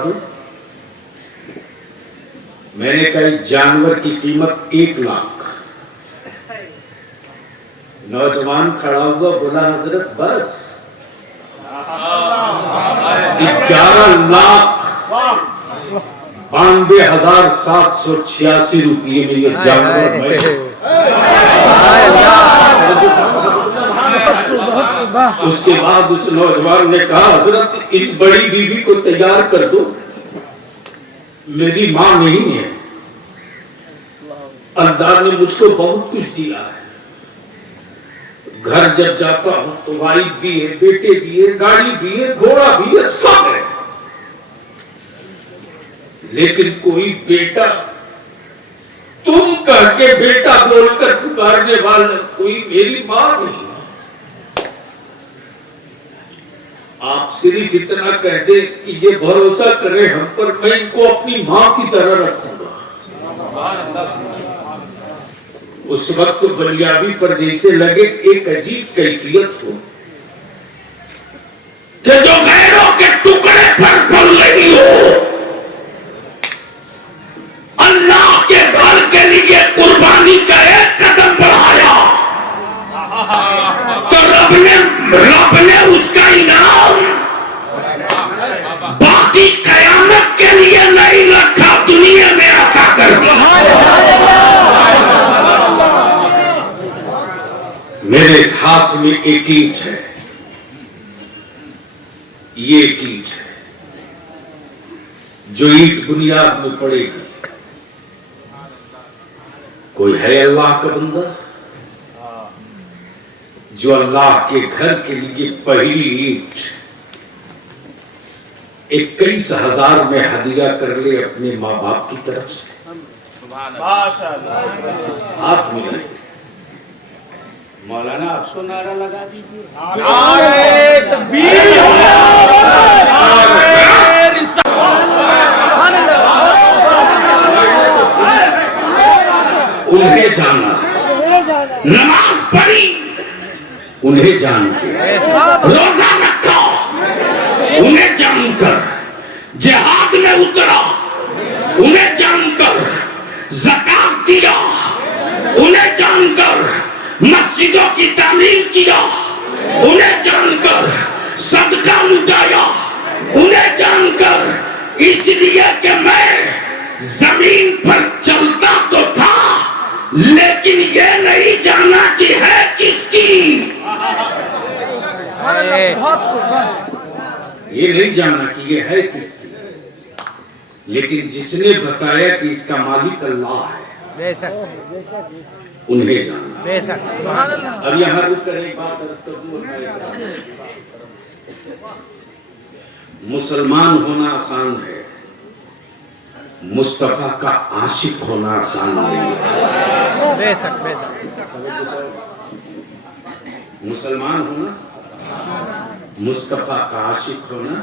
दूं? मैंने कहा इस जानवर की कीमत 1 लाख। नौजवान खड़ा हुआ, बोला हजरत बस 11,92,786 रुपये में ये जानवर उसके बाद उस नौजवान ने कहा हजरत इस बड़ी बीवी को तैयार कर दो, मेरी मां नहीं है, अल्लाह ने मुझको बहुत कुछ दिया है, घर जब जाता हूं तो वाइफ भी है, बेटे भी है, गाड़ी भी है, घोड़ा भी है, सब है, लेकिन कोई बेटा तुम कह के बेटा बोलकर पुकारने वाला कोई मेरी मां नहीं। आप सिर्फ इतना कह दे कि ये भरोसा करे हम पर, मैं इनको अपनी मां की तरह रखूंगा। उस वक्त बलियाबी पर जैसे लगे एक अजीब कैफियत हो कि जो गैरों के टुकड़े पर पल रही हो, अल्लाह के घर के लिए कुर्बानी का एक कदम बढ़ाया तो रब ने उसका इनाम बाकी कयामत के लिए नहीं रखा, दुनिया में अता कर दिया। मेरे हाथ में एक ईंट है, ये एक ईंट है, जो ईंट बुनियाद में पड़ेगी। कोई है अल्लाह का बंदा जो अल्लाह के घर के लिए पहली ईंट 21,000 में हदिया कर ले अपने माँ बाप की तरफ से? हाथ मिलाए मौलाना, आपको नारा लगा दीजिए। उन्हें जाना, नमाज पढ़ी उन्हें जान के, रोजा रखा उन्हें जानकर, जिहाद में उतरा उन्हें जानकर, ज़कात दिया उन्हें जानकर, मस्जिदों की तामीर किया उन्हें जानकर, सदका लुटाया उन्हें जानकर, इसलिए कि मैं जमीन पर चलता तो था लेकिन ये नहीं जाना कि है किसकी। ये नहीं जाना कि ये है किसकी, लेकिन जिसने बताया कि इसका मालिक अल्लाह है उन्हें जाना। अब यहाँ रुक कर एक बात अर्ज कर दूं, मुसलमान होना आसान है, मुस्तफा का आशिक होना आसान नहीं है। बेशक मुसलमान होना, मुस्तफा का आशिक होना।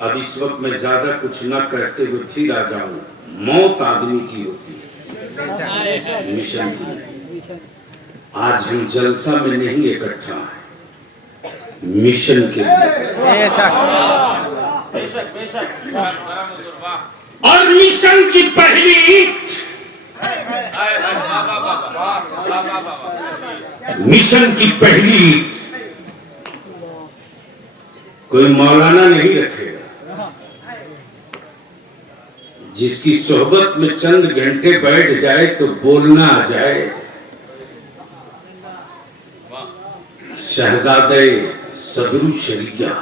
अब इस वक्त मैं ज्यादा कुछ न करते हुए फिर आ जाऊं, मौत आदमी की होती है, मिशन की नहीं। आज हम जलसा में नहीं इकट्ठा है, मिशन के लिए, और मिशन की पहली ईंट, मिशन की पहली ईंट कोई मौलाना नहीं रखेगा, जिसकी सोहबत में चंद घंटे बैठ जाए तो बोलना आ जाए, शहजादे सदरू शरिया,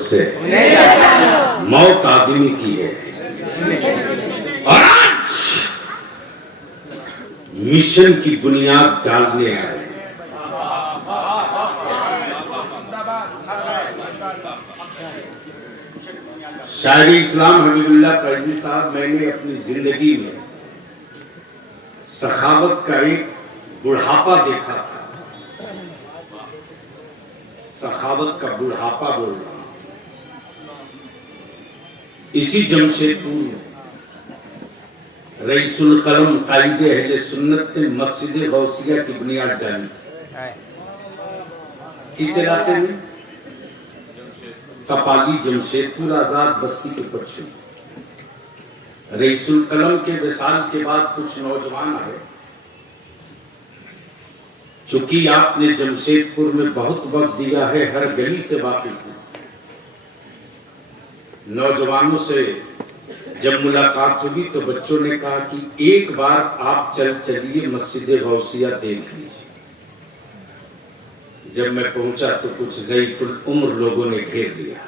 से मौत आदमी की है। और आज मिशन की बुनियाद डालने आए। शायरी इस्लाम हबीबुल्लाह फैजी साहब, मैंने अपनी जिंदगी में सखावत का एक बुढ़ापा देखा था, सखावत का बुढ़ापा बोल रहा हूं। इसी जमशेदपुर में रईसुल कलम कायदे अहले सुन्नत ने मस्जिद गौसिया की बुनियाद डाली थी। किस इलाके में? कपाली, जमशेदपुर आजाद बस्ती के पश्चिम। रईसुल कलम के विसाल के बाद कुछ नौजवान आए। चूंकि आपने जमशेदपुर में बहुत वक्त दिया है, हर गली से वाकिफ हूं। नौजवानों से जब मुलाकात हुई तो बच्चों ने कहा कि एक बार आप चलिए मस्जिद गौसिया देख लीजिए। जब मैं पहुंचा तो कुछ ज़ईफुल उम्र लोगों ने घेर लिया।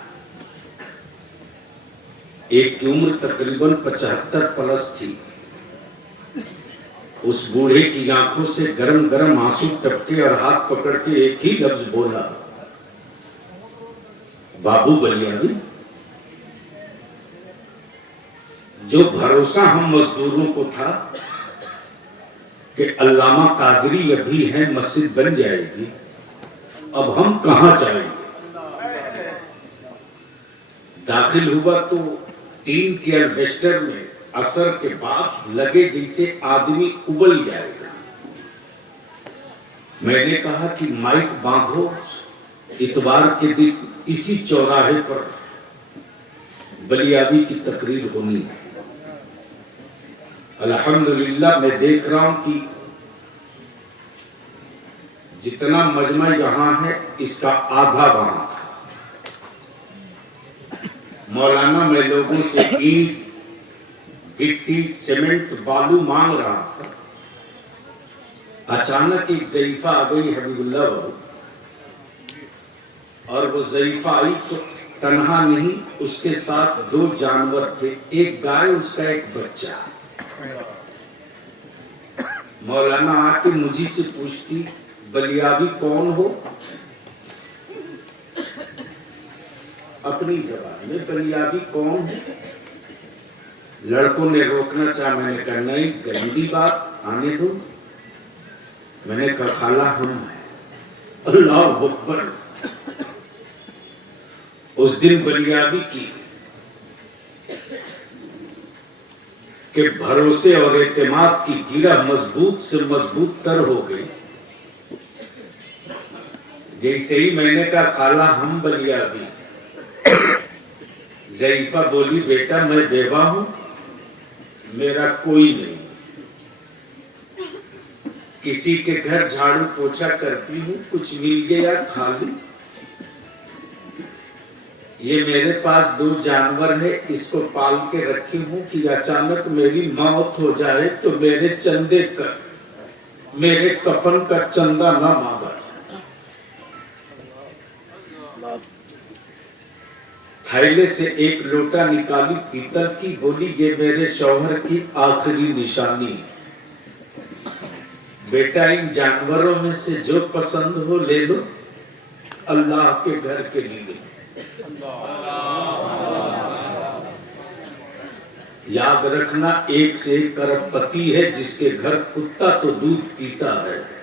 एक की उम्र तकरीबन 75 प्लस थी। उस बूढ़े की आंखों से गरम गरम आंसू टपके और हाथ पकड़ के एक ही लफ्ज बोला, बाबू बलियावी। जो भरोसा हम मजदूरों को था कि अल्लामा कादरी अभी है, मस्जिद बन जाएगी, अब हम कहां जाएंगे। दाखिल हुआ तो टीन के अल्वेस्टर में असर के बाद लगे जैसे आदमी उबल जाएगा। मैंने कहा कि माइक बांधो, इतवार के दिन इसी चौराहे पर बलियावी की तकरीर होनी है। अल्हम्दुलिल्लाह मैं देख रहा हूं कि जितना मजमा यहां है इसका आधा वहां था। मौलाना मैं लोगों से ईंट, गिट्टी, सीमेंट, बालू मांग रहा था। अचानक एक ज़ईफा आ गई हबीबुल्लाह बाबू, और वो ज़ईफा आई तो तन्हा नहीं, उसके साथ 2 जानवर थे, एक गाय, उसका एक बच्चा। मौलाना आके मुझी से पूछती, बलियावी कौन हो? अपनी जवाब में बलियावी कौन है? लड़कों ने रोकना चाहा, मैंने कहा नहीं, गंदी बात, आने दो। मैंने कहा खाला हम है। अल्लाह अकबर। उस दिन बलियावी की के भरोसे और एतमाद की गिरह मजबूत से मजबूत तर हो गई। जैसे ही मैंने कहा खाला हम बलियावी, ज़ईफा बोली, बेटा मैं बेवा हूं, मेरा कोई नहीं, किसी के घर झाड़ू पोछा करती हूँ, कुछ मिल गया खा ली। ये मेरे पास 2 जानवर है, इसको पाल के रखी हूँ कि अचानक मेरी मौत हो जाए तो मेरे चंदे का, मेरे कफन का चंदा ना मांगा जाए। थैले से एक लोटा निकाली पीतल की, बोली ये मेरे शौहर की आखिरी निशानी है, बेटा इन जानवरों में से जो पसंद हो ले लो, अल्लाह के घर के लिए। याद रखना, एक से एक करोड़पति है जिसके घर कुत्ता तो दूध पीता है,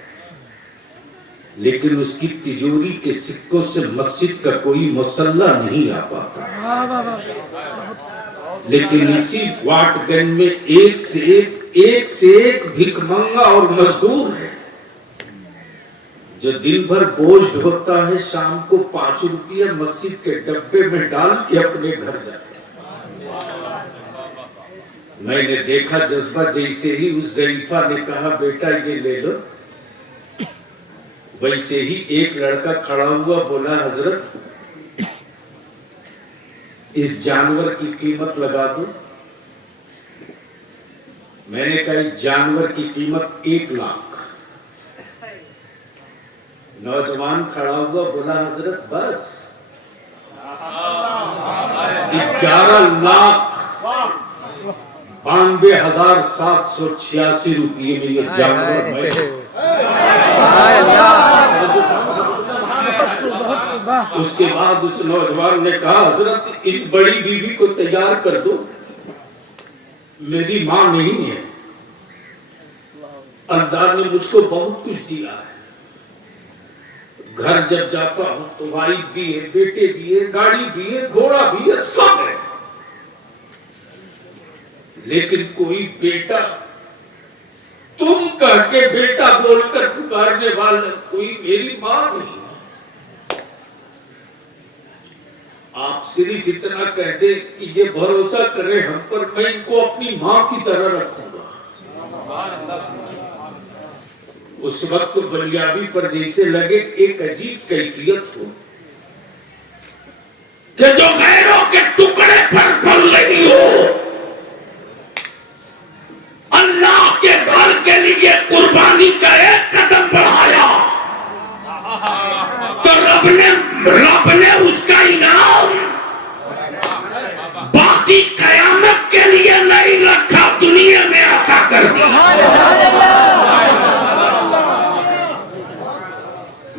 लेकिन उसकी तिजोरी के सिक्कों से मस्जिद का कोई मुसल्ला नहीं आ पाता। लेकिन इसी वाटगंज में एक से एक भिखमंगा और मजदूर है जो दिन भर बोझ ढोता है, शाम को 5 रुपया मस्जिद के डब्बे में डाल के अपने घर जाता है। मैंने देखा जज्बा, जैसे ही उस ज़ईफा ने कहा बेटा ये ले लो, वैसे ही एक लड़का खड़ा हुआ, बोला हजरत इस जानवर की कीमत लगा दो। मैंने कहा इस जानवर की कीमत 1 लाख। नौजवान खड़ा हुआ, बोला हजरत बस 11,92,786 रुपये में ये जानवर। उसके बाद उस नौजवान ने कहा हजरत इस बड़ी बीवी को तैयार कर दो, मेरी मां नहीं है, अल्लाह ने मुझको बहुत कुछ दिया है, घर जब जाता हूं तो वाइफ भी है, बेटे भी है, गाड़ी भी है, घोड़ा भी है, सब है, लेकिन कोई बेटा तुम कह के बेटा बोलकर पुकारने वाला कोई मेरी मां नहीं। आप सिर्फ इतना कह दे कि ये भरोसा करे हम पर, मैं इनको अपनी मां की तरह रखूंगा। उस वक्त बलियाबी पर जैसे लगे एक अजीब कैफियत हो कि जो गैरों के टुकड़े पर पल रही हो, अल्लाह के घर के लिए कुर्बानी का एक कदम बढ़ाया तो रब ने उसका इनाम बाकी कयामत के लिए नहीं रखा, दुनिया में अता कर दिया।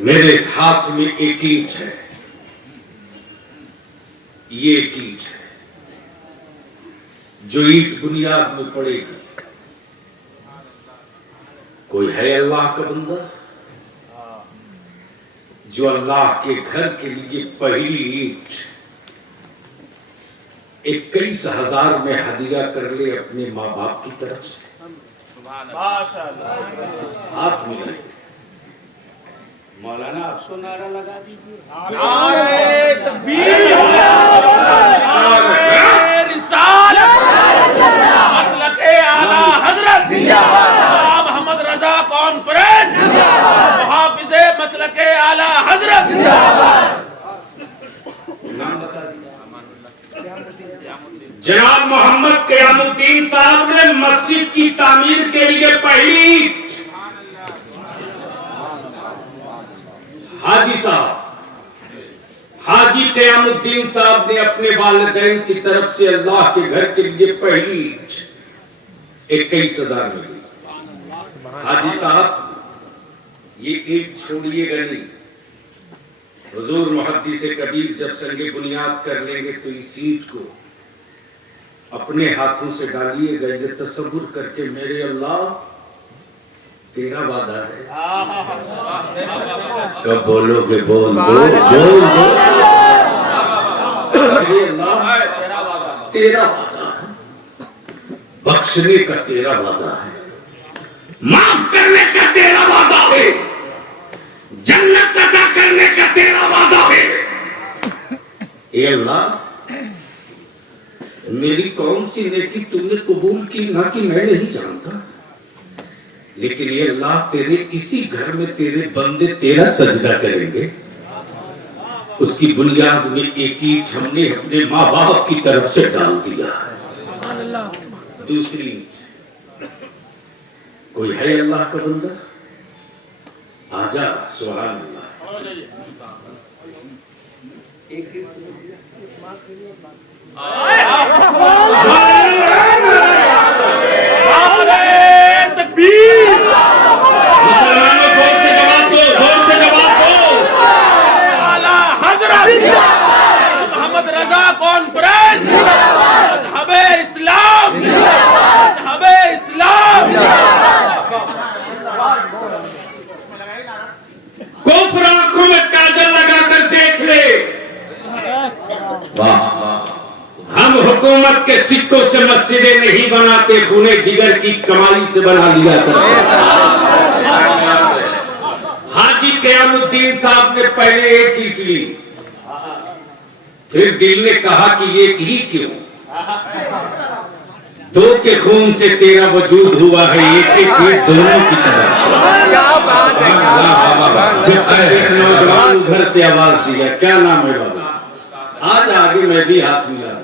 मेरे हाथ में एक ईंट है, ये एक ईंट है, जो ईंट बुनियाद में पड़ेगी। कोई है अल्लाह का बंदा जो अल्लाह के घर के लिए पहली ईंट 21,000 में हदिया कर ले अपने माँ बाप की तरफ से? हाथ मिलाए मौलाना, आपको नारा लगा दीजिए। नारे तकबीर, नारे रिसालत, मसलके आला हजरत मोहम्मद रजा कॉन्फ्रेंस, मुहाफिज़े मसलके आला हजरत। नाम बता दीजिए। जनाब मोहम्मद क़यामुद्दीन साहब ने मस्जिद की तामीर के लिए पहली हाजी साहब, हाजी क़यामुद्दीन साहब ने अपने वालिदैन की तरफ से अल्लाह के घर के लिए पहली 21,000 मिली। हाजी साहब, ये ईंट छोड़िएगा नहीं। हुजूर मुहद्दिस कबीर जब संगे बुनियाद कर लेंगे तो इस ईंट को अपने हाथों से डालिएगा, ये तसव्वुर करके मेरे अल्लाह तेरा वादा है। कब बोलोगे? बोल बोल बोल बोल। मेरे अल्लाह तेरा वादा है, बख्शने का तेरा वादा है, माफ करने का तेरा वादा है, जन्नत अता करने का तेरा वादा है। ए अल्लाह, मेरी कौन सी नेकी तुमने कबूल की ना कि मैं नहीं जानता, लेकिन ये अल्लाह तेरे इसी घर में तेरे बंदे तेरा सजदा करेंगे। उसकी बुनियाद में एक ईंट हमने अपने माँ बाप की तरफ से डाल दिया। दूसरी ईंट, कोई है अल्लाह का बंदा? आजा, सुभान अल्लाह। मुसलमानों जोर से जवाब दो, जोर से जवाब दो। आला हजरत मोहम्मद रजा कॉन्फ्रेंस, मज़हबे इस्लाम, मज़हबे इस्लाम। कुफ्र आंखों में काजल लगाकर देख ले। हम हुकूमत के सिक्कों से मस्जिदें नहीं बनाते, खूने जिगर की कमाई से बना लिया करते। हाजी क़यामुद्दीन साहब ने पहले एक ईंट ली, फिर दिल ने कहा कि एक ही क्यों, दो के खून से तेरा वजूद हुआ है, एक एक ईंट दोनों की तरफ। जब एक नौजवान उधर से आवाज दिया, क्या नाम है बाबा? आज आगे मैं भी हाथ मिला।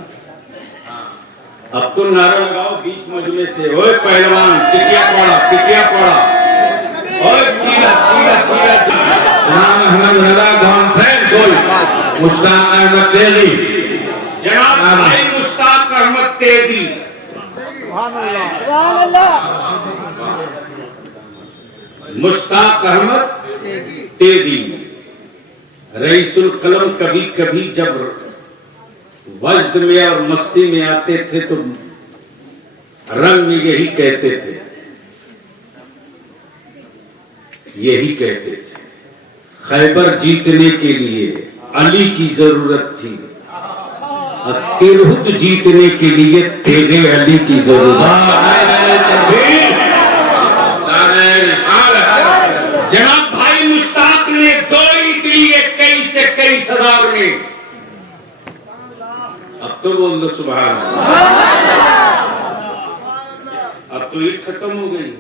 अब तो नारा लगाओ बीच मजमे से, ओए पहलवान टिकिया पड़ा, टिकिया पड़ा, ओए कीला कीला कीला। नाम अहमद रजा कॉन्फ्रेंस, बोल मुश्ताक अहमद तेगी, जनाब भाई मुश्ताक अहमद तेगी। मुश्ताक अहमद तेगी रईसुल कलम कभी कभी जब वज्द में और मस्ती में आते थे तो रंग में यही कहते थे, यही कहते थे, खैबर जीतने के लिए अली की जरूरत थी, तिरहुत जीतने के लिए तेरे अली की जरूरत। जनाब भाई मुश्ताक ने 2 ईंट लिए 21 से 21 हजार में। अब तो बोल दो सुभान अल्लाह। अब तो ईंट खत्म हो गई।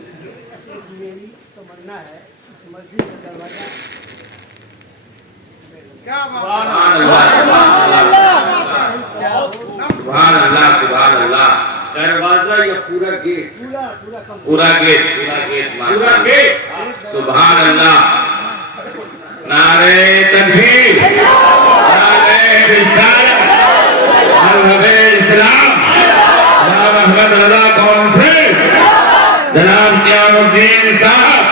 सुभान अल्लाह सुभान अल्लाह। दरवाजा या पूरा गेट? पूरा गेट। सुभान अल्लाह। नारे तकबीर, नारे रिसालत, मरहबे इस्लाम, जनाब अहमद रजा कॉन्फ्रेंस, जनाब क़यामुद्दीन साहब,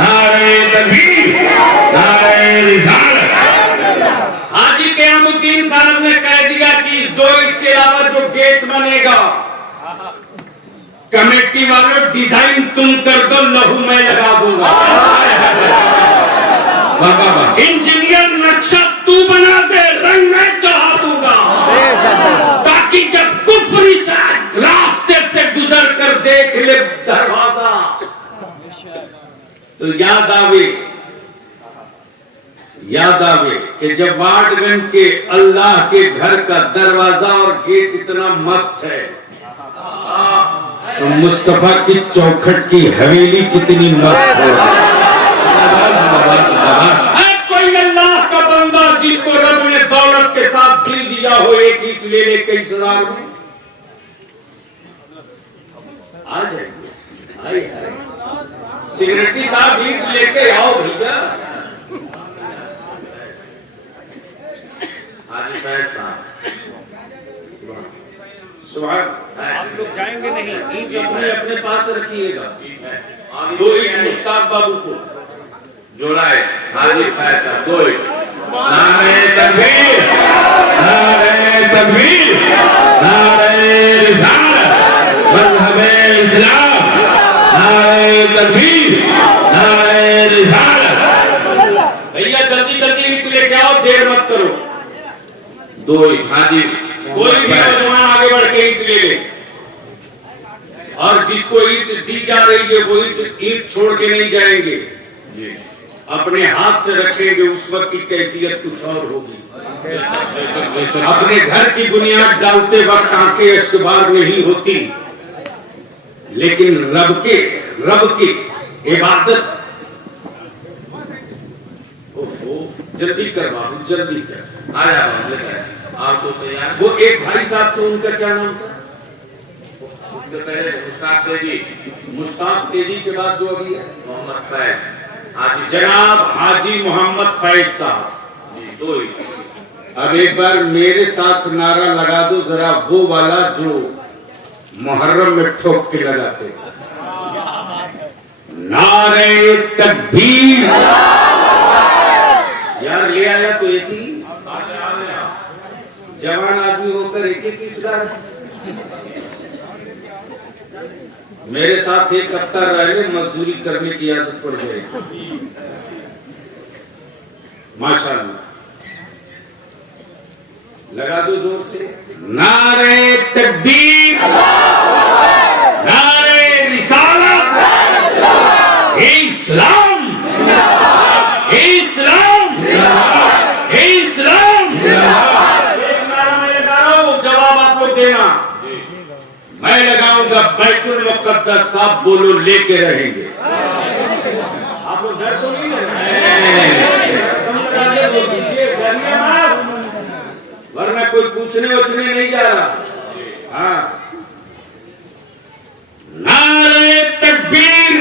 नारे तकबीर, नारे रिसालत। हाजी क़यामुद्दीन साहब ने कह दिया कि इस 2 ईंट के अलावा जो गेट बनेगा, कमेटी वालों डिजाइन तुम कर दो, लहू मैं लगा दूंगा। इंजीनियर नक्शा तू बना दे, रंग मैं चढ़ा दूंगा, ताकि जब कुफरी से रास्ते से गुजर कर देख ले दरवाजा तो याद आवे कि जब वार्डगंज के अल्लाह के घर का दरवाजा और गेट इतना मस्त है तो मुस्तफा की चौखट की हवेली कितनी मस्त है। कोई अल्लाह का बंदा जिसको रब ने दौलत के साथ दिल दिया हो, 1 ईंट ले ले 21 हजार में आ जाएगी। सिगरेटी साहब ईंट लेके आओ भैया। आप लोग जाएंगे नहीं, ईंट अपने पास रखिएगा। 2 ईंट मुश्ताक बाबू को जोड़ा है। हाजी फैसला 2 ईंट। नारे तकबीर, नारे तकबीर, नारे रिसालत, मज़हबे इस्लाम, नारे तकबीर, नारे रिसालत। भैया जल्दी जल्दी ईंट लेके आओ, देर मत करो। 2 ईंट। हाजी कोई भी नौजवान आगे बढ़ के ईंट ले ले, और जिसको ईंट दी जा रही है वो ईंट छोड़ के नहीं जाएंगे, अपने हाथ से रखेंगे। उस वक्त की कैफियत कुछ और होगी। अपने घर की बुनियाद डालते वक्त आंखें अश्कबार नहीं होती, लेकिन रब की इबादत। जल्दी कर बाबू, जल्दी कर। आया आप तो तैयार। वो एक भाई साहब थे, उनका क्या नाम था? उससे पहले मुश्ताक तेजी के बाद जो अभी है मोहम्मद फैज, जनाब हाजी मोहम्मद फैज साहब। 2 ईंट। अब एक बार मेरे साथ नारा लगा दो जरा, वो वाला जो मुहर्रम में ठोक के लगाते। नारे तकबीर। यार ले आया तो एक ही जवान आदमी होकर एक ईंट डाल। मेरे साथ 1 हफ्ता रहे, मजदूरी करने की आदत पड़ जाएगी। माशाअल्लाह। लगा दो जोर से। नारे तकबीर, नारे रिसालत, इस्लाम, इस्लाम, इस्लाम। जवाब आप लोग देना। मैं लगाऊंगा बैतुल मुक़द्दस, साहब बोलो लेके रहेंगे। आप लोग डर तो नहीं लग रहा, वरना कोई पूछने वछने नहीं जा रहा। हाँ। नारे तकबीर,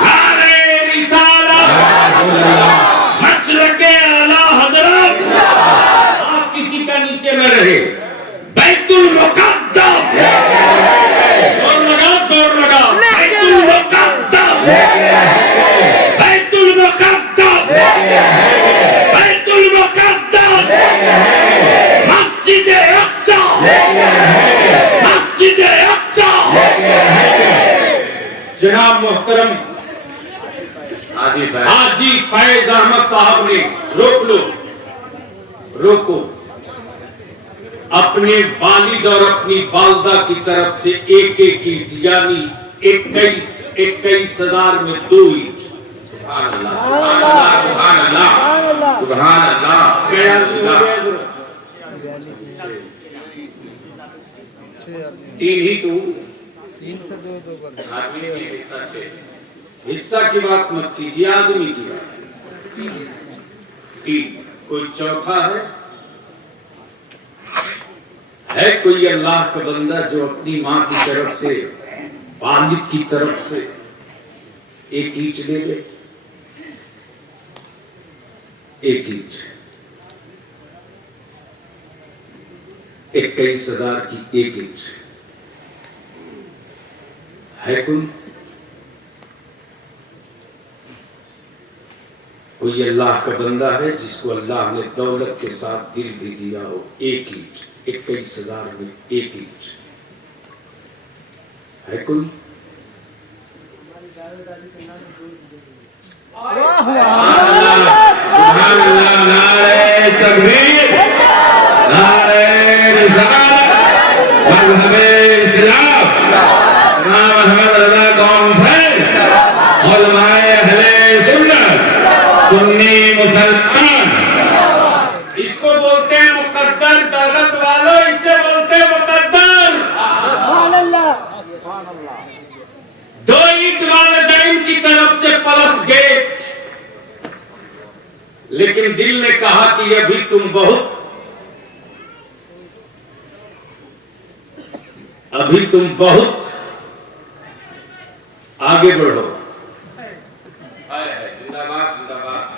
नारे रिसालत, मसलके आला हज़रत। आप किसी का नीचे में रहे। बैतुल मुक़द्दस, जोर लगा। बैतुल मुक़द्दस, बैतुल मुक़द्दस, बैतुल मुक़द्दस, मस्जिद अक़सा, मस्जिद अक़सा। जनाब मोहतरम हाजी फैज अहमद साहब ने रोको। अपने वालिद और अपनी वालदा की तरफ से एक एक ईंट, यानी 21,000 में 2 ईंट। सुभान अल्लाह, सुभान अल्लाह, सुभान अल्लाह। तीन ही तो, 3 से 2 कर हिस्सा की बात मत कीजिए, आदमी की बात। तीन, कोई चौथा है कोई अल्लाह का बंदा जो अपनी माँ की तरफ से, वालिद की तरफ से एक ईंट ले ले? एक ईंट 21,000 की एक ईंट है? कोई अल्लाह का बंदा है जिसको अल्लाह ने दौलत के साथ दिल भी दिया हो? एक ईंट 21,000 में एक ईंट है कोई? नारे तकबीर, नारे रिसालत, मज़हबे इस्लाम, इमाम अहमद रज़ा कॉन्फ्रेंस, उलमाए अहले सुन्नत, सुन्नी मुसलमान। इसको बोलते हैं मुकद्दर, दौलत वालों इसे बोलते हैं मुकद्दर। 2 ईंट वालिदैन की तरफ से प्लस गेट। लेकिन दिल ने कहा कि अभी तुम बहुत आगे बढ़ो।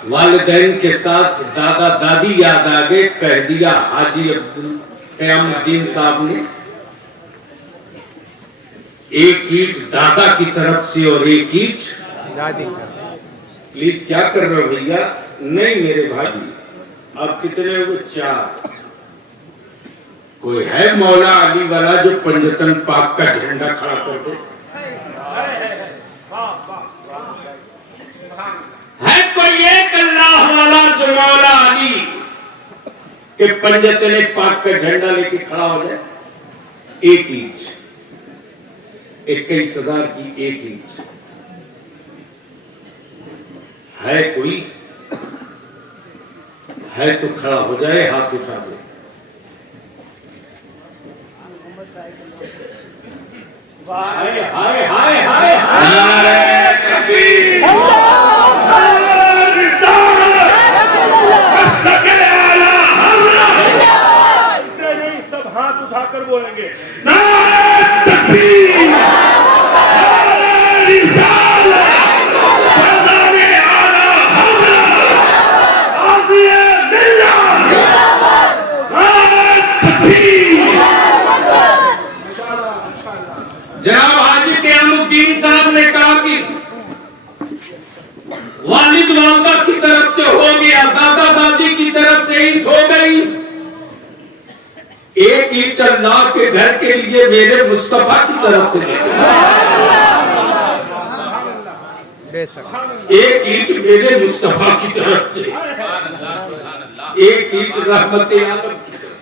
वालिदैन के साथ दादा दादी याद आ गए। कह दिया हाजी अब्दुल क़यामुद्दीन साहब ने, एक ईंट दादा की तरफ से और एक ईंट दादी का। प्लीज क्या कर रहे हो भैया? नहीं मेरे भाई, अब कितने हो? 4। कोई है मौला अली वाला जो पंजतन पाक का झंडा खड़ा कर दे? है कोई एक अल्लाह वाला जो मौला अली के पंजतन पाक का झंडा लेके खड़ा हो जाए? एक ईंट 21,000 की एक ईंट है कोई? है तो खड़ा हो जाए, हाथ उठा दे। हाय हाय हाय हाय, नारे तकबीर, इसे नहीं, सब हाथ उठाकर बोलेंगे नारे तकबीर, जनाब हाजी क़यामुद्दीन साहब ने कहा कि वालिद वालदा की तरफ से हो गया, दादा दादी की तरफ से ईंट हो गई। एक ईंट अल्लाह के घर के लिए मेरे मुस्तफा की तरफ से एक ईंट मेरे मुस्तफा की तरफ से, एक ईंट रहमत आलम की तरफ।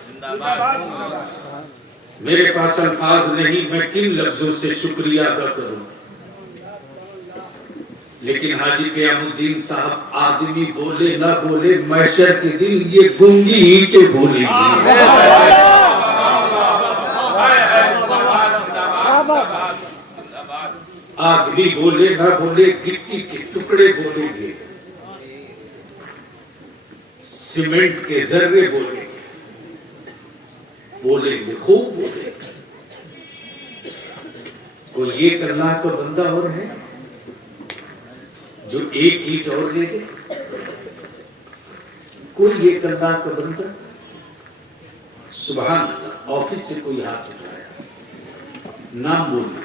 मेरे पास अल्फाज नहीं, मैं किन लफ्जों से शुक्रिया अदा करूं। लेकिन हाजी क़यामुद्दीन साहब, आदमी बोले ना बोले, महशर के दिन ये गूंगी ईंटें बोलेंगी। आदमी बोले ना बोले, गिट्टी के टुकड़े बोलेंगे, सीमेंट के जर्रे बोलेंगे, खूब बोलेंगे। कोई एक अल्लाह का बंदा और है जो एक ईंट और ले दे? कोई एक अल्लाह का बंदा? सुभान अल्लाह। ऑफिस से कोई हाथ उठाया, नाम बोलिए।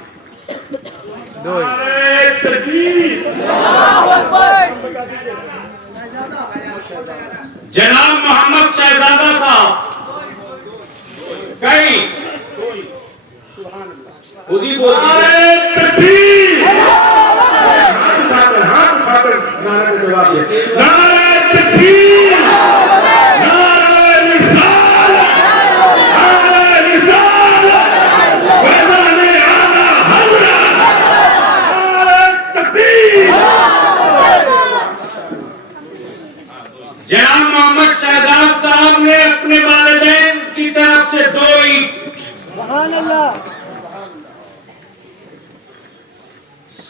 जनाब मोहम्मद शहजादा साहब, कहीं खुद ही बोल हाथ उठाकर नारे को जवाब दे। नारे तकबीर, नारे रिसालत, नारे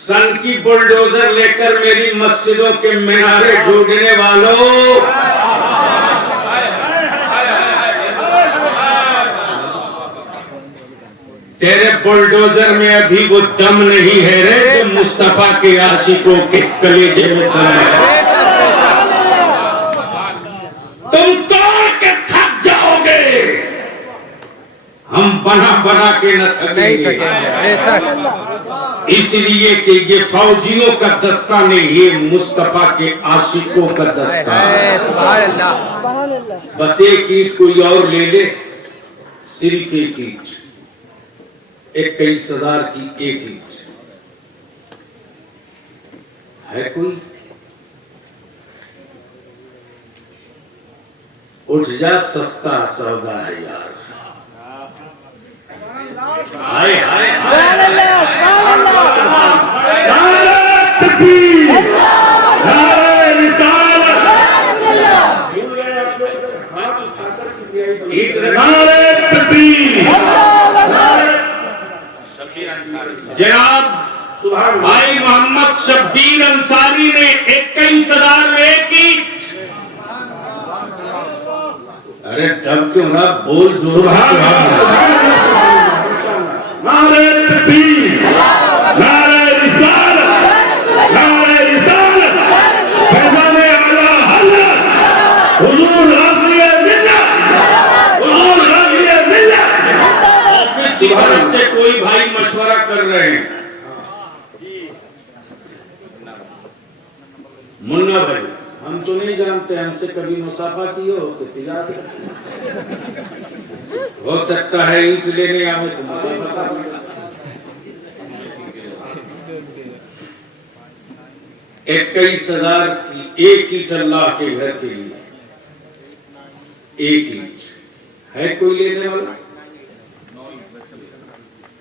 सन की बुलडोजर लेकर मेरी मस्जिदों के मीनारे ढूंढने वालों, तेरे बुलडोजर में अभी वो दम नहीं है रे जो मुस्तफा के आशिकों के कलेजे में दम है। तुम तोड़ के थक जाओगे, हम बना बना के न थकेंगे। इसलिए कि ये फौजियों का दस्ता नहीं, ये मुस्तफा के आशिकों का दस्ता है। बस एक ईंट कोई और ले ले, सिर्फ एक ईंट, 21,000 की एक ईंट है कोई? उठ जा, सस्ता सौदा है यार। हाय हाय जनाब भाई मोहम्मद शब्बीर अंसारी ने 21,000 में एक ईंट। अरे तब क्यों ना बोल, जोर नारे तकबीर, नारे रिसालत, नारे रिसालत, फैज़ाने आला हज़रत, हुज़ूर गाज़िए मिल्लत, हुज़ूर गाज़िए मिल्लत। ऑफिस की तरफ से कोई भाई मशवरा कर रहे हैं, मुन्ना भाई हम तो नहीं जानते, हमसे कभी मुसाफा की हो तो तिजारत हो सकता है ईंट लेने आवे तो मुसाफा कर। 21,000 की एक ईंट अल्लाह के घर के लिए, एक ईंट है कोई लेने वाला?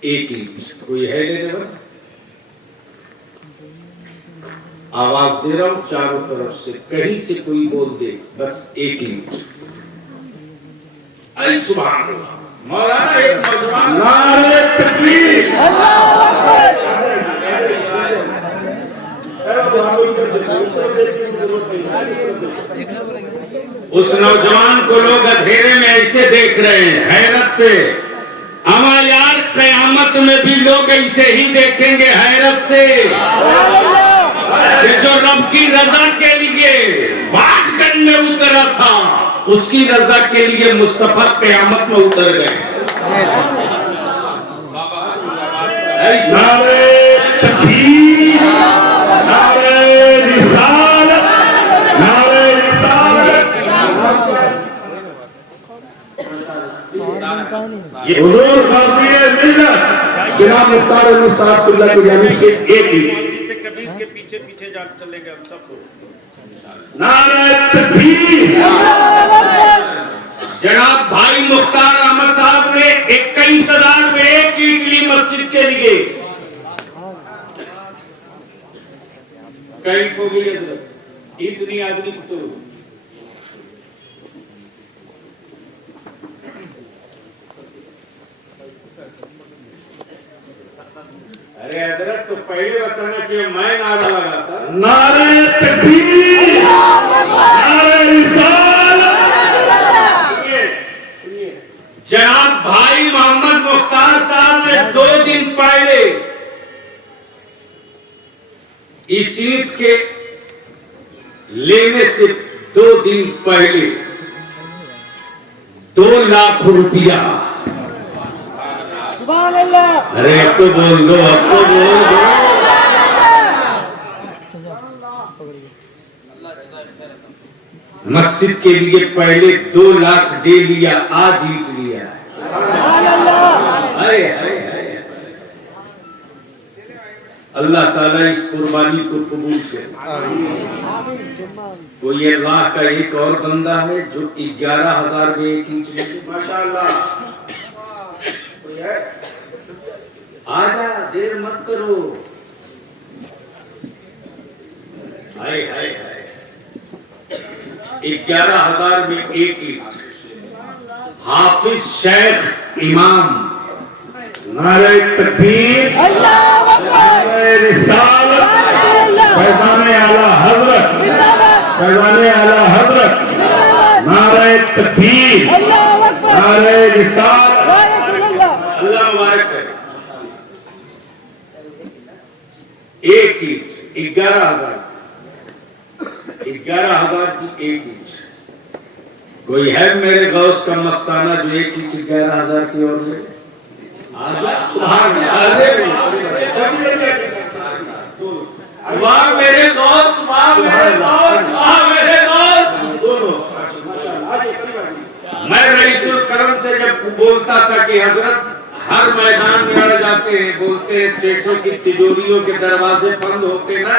एक ईंट कोई है लेने वाला? आवाज दे रहा हूं चारों तरफ से, कहीं से कोई बोल दे बस एक ईंट। ऐ सुभान अल्लाह, मौलाना एक नौजवान, नारे तकबीर, उस नौजवान को लोग अंधेरे में ऐसे देख रहे हैं हैरत से। अमा यार कयामत में भी लोग ऐसे ही देखेंगे हैरत से कि जो रब की रजा के लिए वाटगंज में उतरा था, उसकी रजा के लिए मुस्तफा कयामत में उतर गए। नारे तकबीर, नारे रिसालत, नारे रिसालत। हुज़ूर गाज़िए मिल्लत जनाब मुख्तार मुस्तफ़ा की जानिब से एक ही के पीछे पीछे जा चलेंगे हम सब लोग। नारे तकबीर। जनाब भाई मुख्तार अहमद साहब ने 21,000 में एक ईंट ली मस्जिद के लिए। कई हो गई इतनी आदमी तो अरे हजरत तो पहले बताना चाहिए, मैं नारा लगाता। नारे तकबीर, नारे रिसालत। जनाब भाई मोहम्मद मुख्तार साहब ने 2 दिन पहले इस ईंट के लेने से 2 दिन पहले 2 लाख रुपया, अरे अब तो बोल दो, अब तो बोल दो। मस्जिद के लिए पहले 2 लाख दे लिया, आज ईंट लिया। अरे अरे अरे अल्लाह ताला इस कुर्बानी को कबूल करे। कोई अल्लाह का एक और बंदा है जो 11,000 में एक ईंट ले, माशाअल्लाह। आजा, देर मत करो। हाय हाय हाय, 11,000 में एक ईंट। हाफिज शेख इमाम, नारे तकबीर, नारे रिसालत। तकबीर, नारे रिसालत। अल्लाह मुबारक करे। एक ईंट 11,000 की एक ईंट। कोई है मेरे गौस का मस्ताना जो एक ईंट 11,000 की और ले? वाह मेरे गौस, वाह मेरे गौस, वाह मेरे गौस। मैं रईसुल करम से जब बोलता था कि हजरत हर मैदान में अड़ जाते हैं, बोलते हैं सेठों की तिजोरियों के दरवाजे बंद होते ना,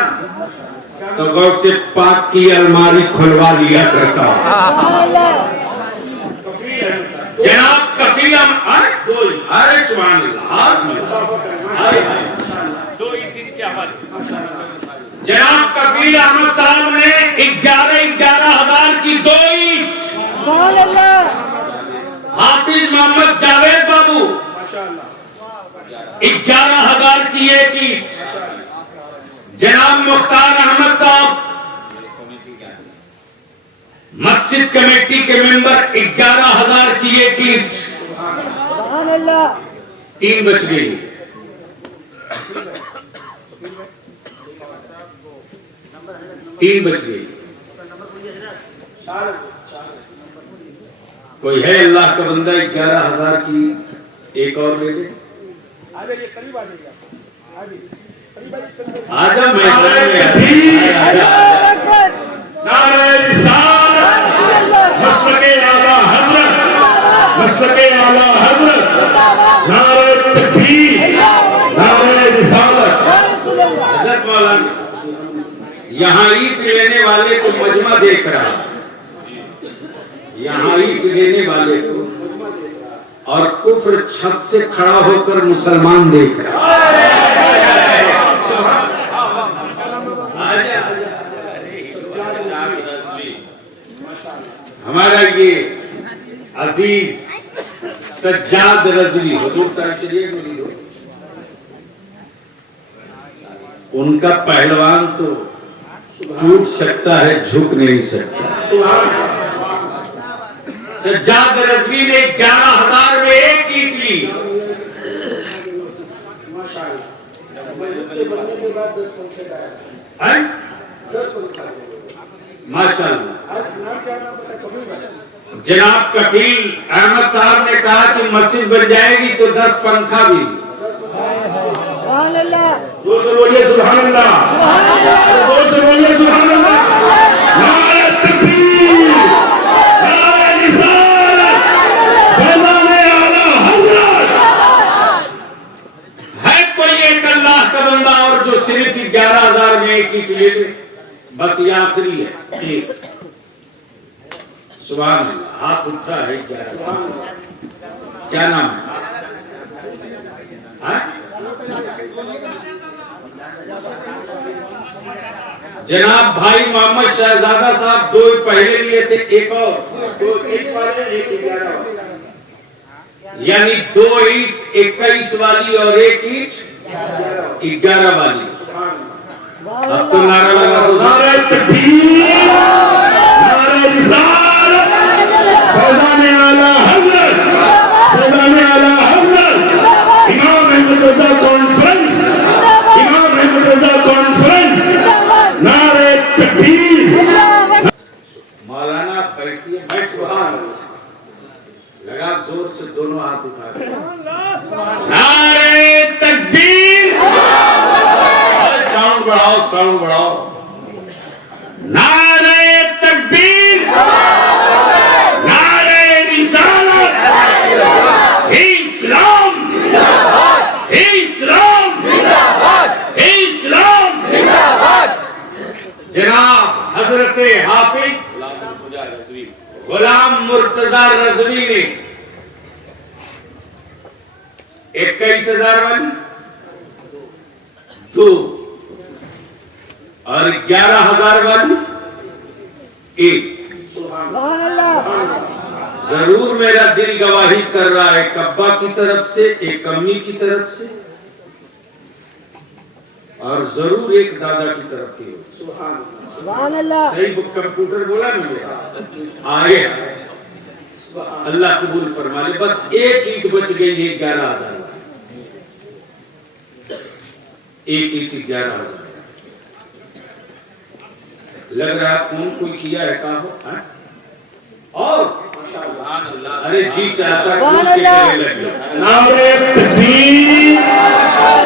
तो गौसे पाक की अलमारी खुलवा लिया करता। जनाब कफील अरे सुभान अल्लाह, जनाब कफील अहमद साहब ने 11,000 की 2 ईंट, हाफिज मोहम्मद जावेद बाबू 11,000 की 1 ईंट, जनाब मुख्तार अहमद साहब मस्जिद कमेटी के मेंबर 11,000 की 1 ईंट। 3 बच गई। कोई है अल्लाह का बंदा 11,000 की एक और ले ले? आजा मैदान में नारे रिसालत, मस्तके आला हजरत, मस्तके आला हजरत, नारे तकबीर, नारे रिसालत। हजरत मौलाना यहाँ ईंट लेने वाले को मजमा देख रहा, यहाँ ईंट लेने वाले को, और कुफ्र छत से खड़ा होकर मुसलमान देख रहा। हमारा ये अजीज सज्जाद रज़वी हुजूर तशरीफ मिली हो, उनका पहलवान तो टूट सकता है, झुक नहीं सकता। सज्जाद रज़वी ने 11,000 में 1 ईंट ली। माशाअल्लाह। जनाब कफील अहमद साहब ने कहा कि मस्जिद बन जाएगी तो 10 पंखा भी। बोलिए सुभान अल्लाह, बोलिए सुभान अल्लाह। नारे तकबीर, नारे रिसालत, फैज़ाने आला हज़रत। है कोई एक अल्लाह का बंदा और जो सिर्फ 11,000 में 1 ईंट ले ले? बस ये आखिरी है। सुभान अल्लाह, हाथ उठा है 11,000। क्या नाम है? जनाब भाई मोहम्मद शहजादा साहब 2 पहले लिए थे, एक और 2 21 वाले, एक 11 वाले, यानी 2 ईंट 21 वाली और 1 ईंट 11 वाली। अब तो नारा लगा दो, नारे तकबीर, नारे रिसालत, फैज़ाने आला हज़रत, फैज़ाने आला हज़रत। इमाम अहमद रज़ा कॉन्फ्रेंस, इमाम अहमद रज़ा कॉन्फ्रेंस। नारे तकबीर। मौलाना बैठिए, बैठ वहां लगा जोर से दोनों हाथ उठा। नारे तकबीर, साउंड बढ़ाओ, साउंड बढ़ाओ। नारे तकबीर, नारे रिसालत, इस्लाम, इस्लाम, इस्लाम। जनाब हजरत हाफिज गुलाम मुर्तजा रज़वी ने 21,000 वाली 2 और 11,000 वाली 1। जरूर मेरा दिल गवाही कर रहा है, एक अब्बा की तरफ से, एक अम्मी की तरफ से, और जरूर एक दादा की तरफ की हो। सही कंप्यूटर बोला ना मेरा आगे। अल्लाह कबूल फरमा ले। बस एक ईंट बच गई है 11,000, एक ईंट 11,000। लग रहा है फोन कोई किया है, कहा हो? और अरे जी चाहता है नारे तकबीर,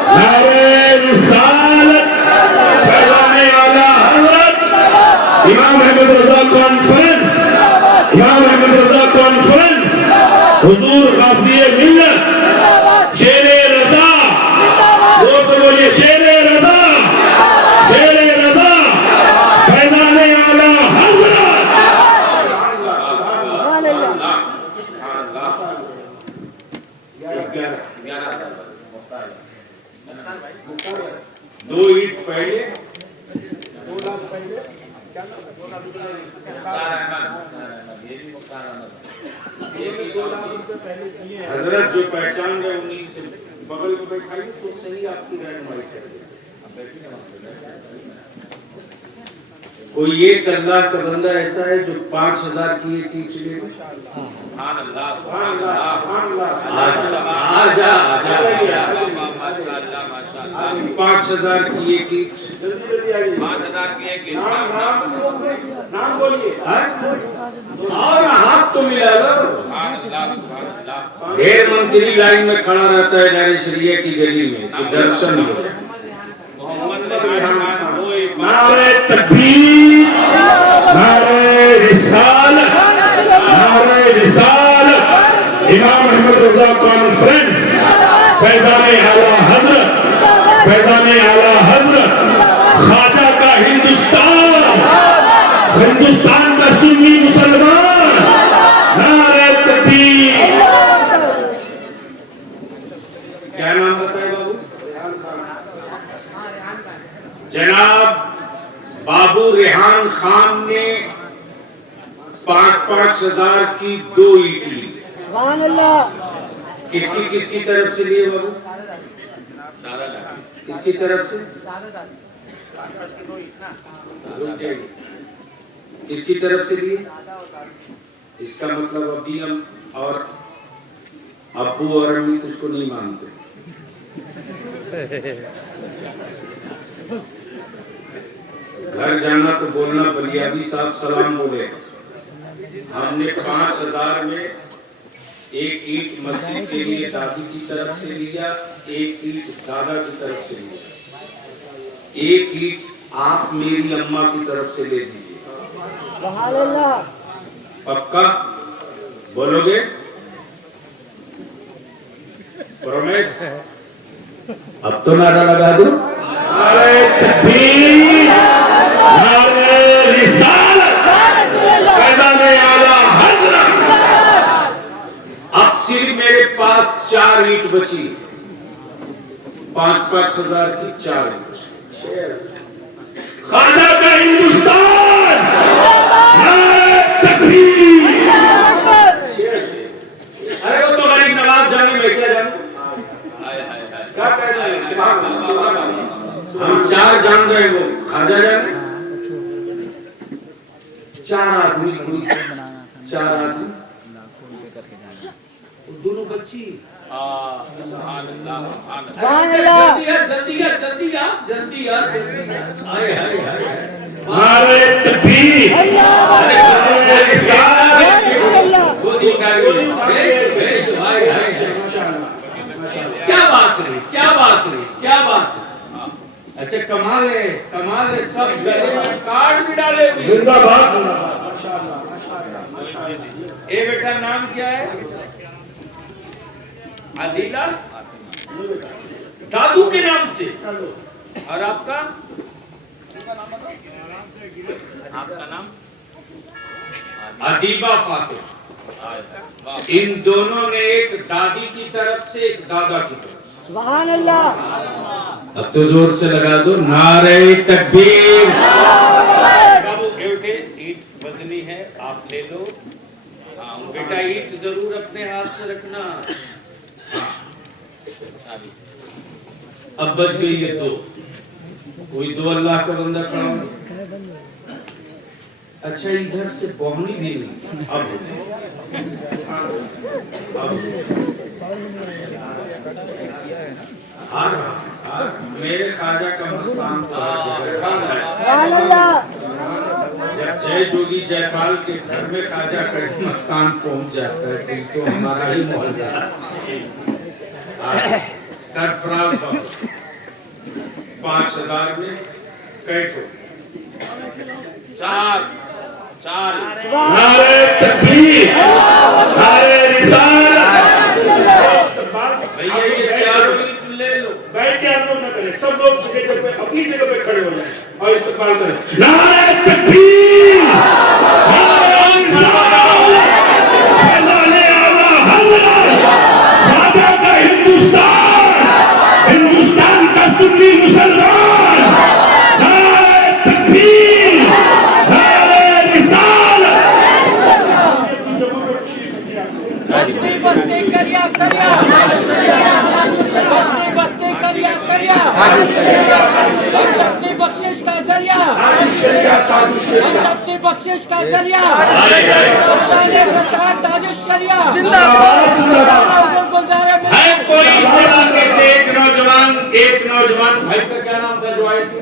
नारे रिसालत, फैलाने वाला हज़रत इमाम अहमद रज़ा कॉन्फ्रेंस, इमाम अहमद रज़ा कॉन्फ्रेंस, हुजूर गाज़ी मिल्लत, शेरे रज़ा, वो सब बोलिए शेरे रज़ा, शेरे रज़ा, फैलाने वाला हज़रत। दो ईंट पहले हजरत जो पहचान रहे उन्हीं से बगल में बैठाइए तो सही आपकी रहनुमाई करेगी। कोई एक अल्लाह का बंदा ऐसा है जो 5,000 की एक ईंट लेगा? आजा 5,000 की एक ईंट, 5,000 की एक ईंट। नाम बोलिए और हाथ तो मिला लो। ढेर मंत्री लाइन में खड़ा रहता है दारे शरिया की गली में कि दर्शन हो। नारे तकबीर, नारे रिसालत, नारे रिसालत, इमाम अहमद रज़ा कॉन्फ्रेंस, फैज़ाने आला हज़रत, फैज़ाने आला हज़रत, ख्वाजा का हिंदुस्तान, हिंदुस्तान का सुन्नी मुसलमान, नारे तकबीर। क्या नाम बताए बाबू? जनाब बाबू रेहान खान ने 5,000 की 2 ईंट ली। किसकी तरफ से लिए बाबू? किसकी तरफ से? किसकी तरफ से लिए? इसका मतलब अभी हम और अब्बू और अम्मी तुझको नहीं मानते। घर जाना तो बोलना बलियाबी साहब सलाम बोले। हमने 5,000 में एक ईंट मस्जिद के लिए दादी की तरफ से लिया, एक ईंट दादा की तरफ से लिया, एक ईंट आप मेरी अम्मा की तरफ से ले दीजिए। पक्का बोलोगे? प्रॉमिस? अब तो नारा लगा दो। नारे तकबीर, नारे रिसालत, फैज़ाने आला हज़रत। अब सिर्फ मेरे पास 4 ईंट बची, 5,000 की 4 ईंट। ख्वाजा का हिंदुस्तान, नारे तकबीर। अरे वो तो गरीब नवाज जाने में क्या जानू? हम 4 जान रहे हैं, वो ख्वाजा जाने। 4 आदमी, कोई 4 आदमी, दोनों बच्ची। जल्दी आ। आए नारे तकबीर, क्या बात रही, क्या बात रही, क्या बात रही। अच्छा कमाल है, सब गले में कार्ड भी डाले। जिंदाबाद। ए बेटा नाम क्या है? आदिला, दादू के नाम से। और आपका नाम? अदीबा फातिमा। इन दोनों ने एक दादी की तरफ से, एक दादा की तरफ से। सुभान अल्लाह। अब तो जोर से लगा दो नारे तकबीर। बाबू ईंट वजनी है, आप ले लो। बेटा ईंट जरूर अपने हाथ से रखना। अब बच गई है 2। कोई 2 अल्लाह का बंदा खड़ा हो। अच्छा इधर से बोहनी भी नहीं अब मेरे ख्वाजा का मस्तान तो हर जगह। जब जय जोगी जयपाल के घर में ख्वाजा का मस्तान पहुंच जाता है तो हमारा ही मोहल्ला। सरफराज 5000 में कैठो 4 नारे तकबीर, नारे रिसालत। भैया ये चारों ईंट ले लो। बैठ के आप लोग न करें, सब लोग जगह पे अपनी जगह पे खड़े हो जाएं और इस्तकबाल करें। नारे तकबीर, नारे रिसालत, फैज़ाने आला हज़रत, ख्वाजा का हिंदुस्तान, हिंदुस्तान का सुन्नी मुसलमान। नारे तकबीर, नारे रिसालत। बस्ती बस्ती करिया करिया, बस्ती बस्ती करिया करिया, हम सबकी बख्शिश का जरिया, हम सबकी बख्शिश का जरिया, शान सरकार ताजुश शरिया है। कोई इस इलाके से एक नौजवान भाई का क्या नाम था जो आए थे?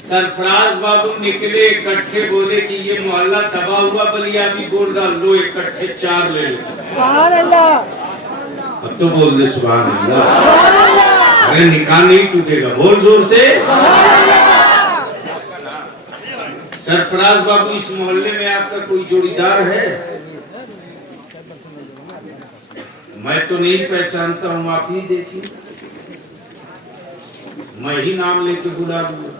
सरफराज बाबू निकले इकट्ठे, बोले कि ये मोहल्ला तबाह हुआ, बलिया भी बोल रहा लो इकट्ठे 4 ले लो। सुभान अल्लाह, अब तो बोल दे सुभान अल्लाह। अरे निकाह नहीं टूटेगा, बोल जोर से। सरफराज बाबू इस मोहल्ले में आपका कोई जोड़ीदार है? मैं तो नहीं पहचानता हूँ, आप ही देखिए, मैं ही नाम लेके बुला दूंगा।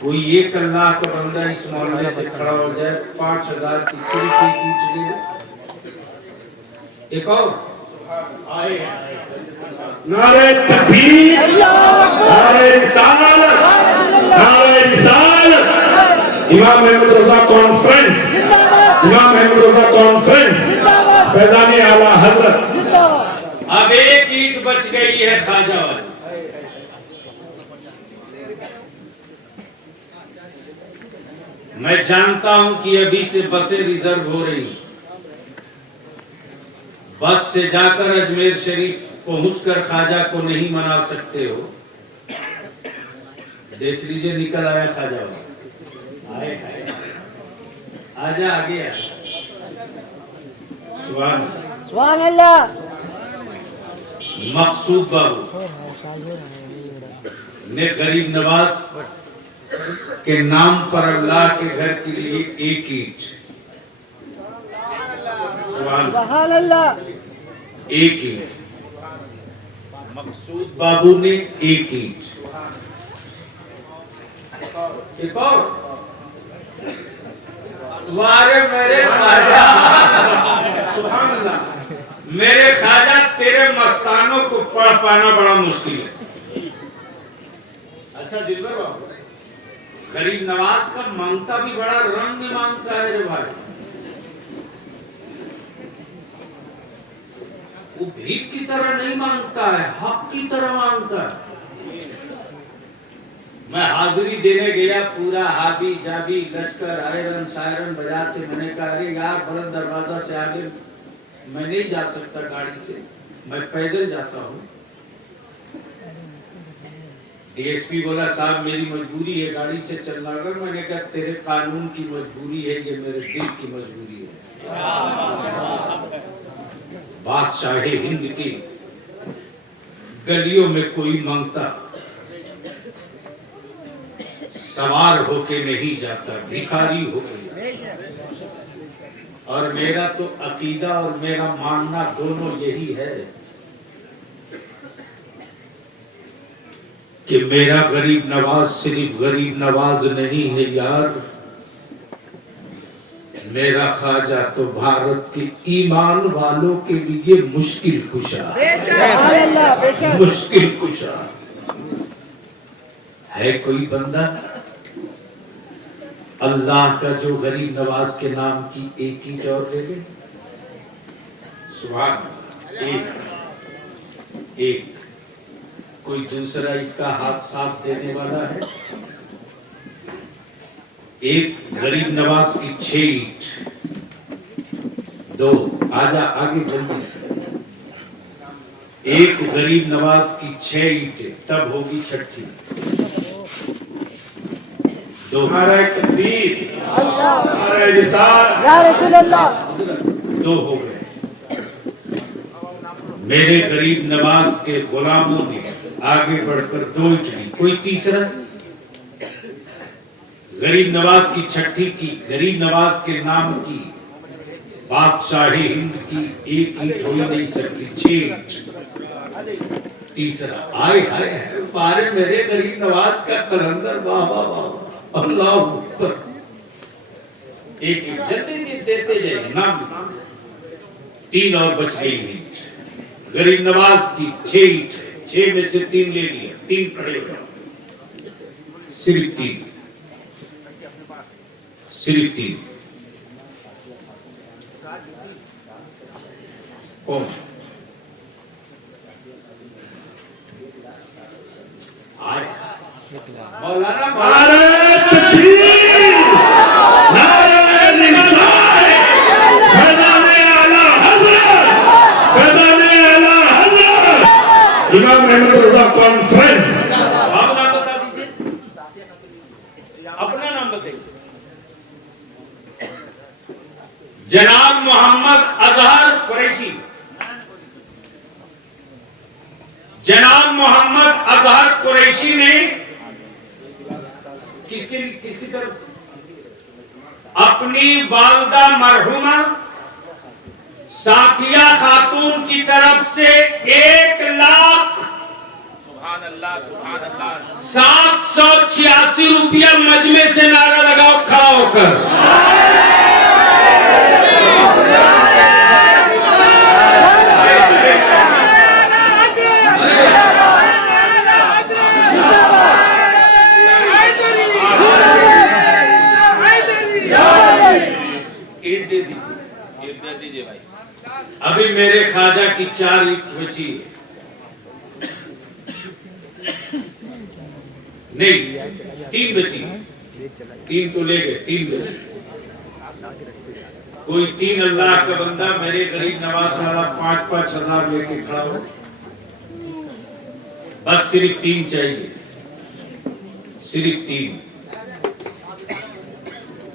कोई एक अल्लाह का बंदा इस मोहल्ले से खड़ा हो जाए, 5000 की सिर्फ एक ईंट ले ले। एक और आए। नारे तकबीर, नारे रिसालत, नारे रिसालत। इमाम अहमद रजा कॉन्फ्रेंस, इमाम अहमद रजा कॉन्फ्रेंस, फैज़ाने आला हज़रत। अब एक ईंट बच गई है ख्वाजा वाली। मैं जानता हूं कि अभी से बसें रिजर्व हो रही, बस से जाकर अजमेर शरीफ पहुंचकर ख्वाजा को नहीं मना सकते हो। देख लीजिए निकल आया ख्वाजा वाला। आए आजा आगे आ। सुभान अल्लाह। मकसूद बाबू ने गरीब नवाज के नाम पर अल्लाह के घर के लिए एक ईंट, सुभान अल्लाह, एक ईंट, मकसूद बाबू ने एक ईंट, एक और वारे मेरे ख्वाजा, मेरे ख्वाजा तेरे मस्तानों को पढ़ पाना बड़ा मुश्किल है। अच्छा दिलबर बाबू, गरीब नवाज का मांगता भी बड़ा रंग में मांगता है रे भाई। वो भीख की तरह नहीं मांगता है, हक की तरह मांगता है। मैं हाजिरी देने गया, पूरा हाबी जाबी लश्कर आयरन सायरन बजाते, मैंने कहा अरे यार बड़े दरवाजा से आगे मैं नहीं जा सकता गाड़ी से, मैं पैदल जाता हूँ। डीएसपी बोला साहब मेरी मजबूरी है गाड़ी से चलना। अगर मैंने कहा तेरे कानून की मजबूरी है, ये मेरे दिल की मजबूरी है। बादशाह हिंद की गलियों में कोई मांगता सवार होके नहीं जाता, भिखारी होके जाता। और मेरा तो अकीदा और मेरा मानना दोनों यही है कि मेरा गरीब नवाज सिर्फ गरीब नवाज नहीं है यार, मेरा ख्वाजा तो भारत के ईमान वालों के लिए मुश्किल कुशा, मुश्किल कुशा है। कोई बंदा अल्लाह का जो गरीब नवाज के नाम की एक ही और ले ले। सुभान एक कोई दूसरा इसका हाथ साफ देने वाला है? एक गरीब नवाज की 6 ईंट, 2 आजा आगे जल्दी, एक गरीब नवाज की 6 ईंटें, तब होगी छठी। 2 नारे तकबीर, नारे रिसालत, या रसूल अल्लाह। 2 हो गए। मेरे गरीब नवाज के गुलामों ने आगे बढ़कर 2 ईंट ली। कोई तीसरा? गरीब नवाज की छठी की, गरीब नवाज के नाम की बादशाही हिंद की एक ईंट हो ही नहीं सकती, 6 ईंट। तीसरा आए हाय बारे मेरे गरीब नवाज का कलंदर, वाह वाह वाह, अल्लाह अकबर। एक ईंट जल्दी देते जाइए, नाम 3 और बच गई ईंट। गरीब नवाज की 6 ईंट, 6 में से 3 ले लिया, 3 खड़े हो, सिर्फ 3, सिर्फ 3। कौन? आए मौलाना नारे तकबीर, नारे रिसालत, फैज़ाने आला हज़रत, फैज़ाने आला हज़रत। इमाम अहमद रज़ा कॉन्फ्रेंस। आप नाम बता दीजिए, अपना नाम बताइए। जनाब मोहम्मद अजहर कुरैशी, जनाब मोहम्मद अजहर कुरैशी ने किसकी तरफ से? अपनी वालदा मरहुमा साथिया खातून की तरफ से 1,00,000 786 रुपया मजमे से नारा लगाओ खड़ा होकर। अभी मेरे ख्वाजा की 4 ईंट बची है। नहीं 3 बची, 3 तो ले गए, 3 बची। कोई 3 अल्लाह का बंदा मेरे गरीब नवाज वाला 5-5 हजार लेके खड़ा हो, बस सिर्फ 3 चाहिए, सिर्फ 3,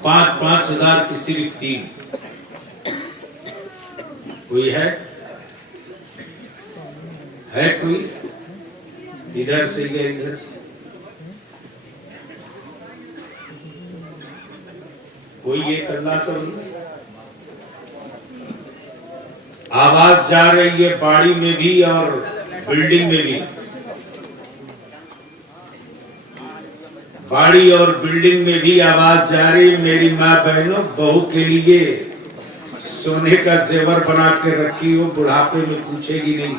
5-5 हजार की सिर्फ 3। कोई है कोई? इधर से या इधर से? कोई एक अल्लाह तो नहीं? आवाज जा रही है बाड़ी में भी और बिल्डिंग में भी। बाड़ी और बिल्डिंग में भी आवाज जा रही है, मेरी माँ बहनों, बहू के लिए सोने का जेवर बना के रखी हो, बुढ़ापे में पूछेगी नहीं।